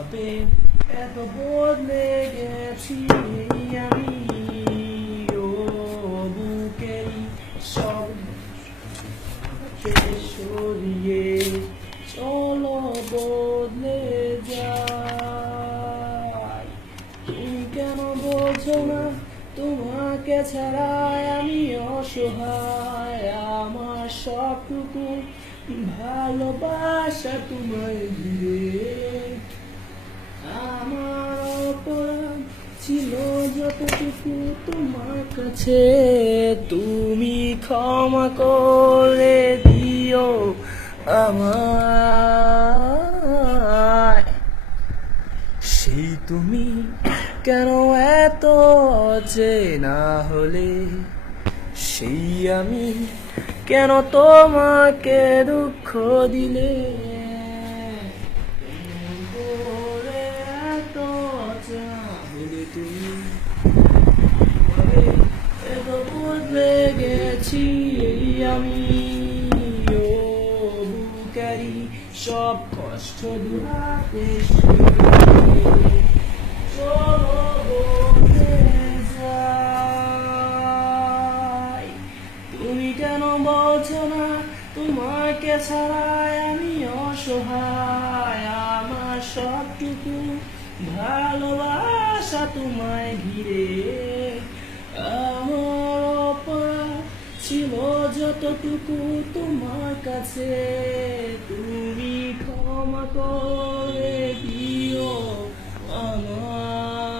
ভাবে এত বদলে গেছি আমি, ও বুকেরই সব সরিয়ে চলো বদলে যায়। তুমি কেন বোঝো না তোমাকে ছাড়াই আমি অসহায়, আমার সবটুকু ভালোবাসা তোমায় ঘিরে। আমার অপরাধ ছিল যতটুকু তোমার কাছে, তুমি ক্ষমা করে দিও আমায়। সেই তুমি কেন এত অচেনা হলে, সেই আমি কেন তোমাকে দুঃখ দিলে, কেমন করে এত অচেনা হলে তুমি, কিভাবে এত বদলে গেছি আমি, ও বুকেরই সব কষ্ট দুহাতে সরিয়ে চলো বদলে যাই। তুমি কেন বলছো না তোমাকে ছাড়াই আমি অসহায়, আমার সবটুকু ভালোবাসা তোমায় ঘিরে। আমার অপরাধ ছিল যতটুকু তোমার কাছে, তুমি ক্ষমা করে দিও আমায়।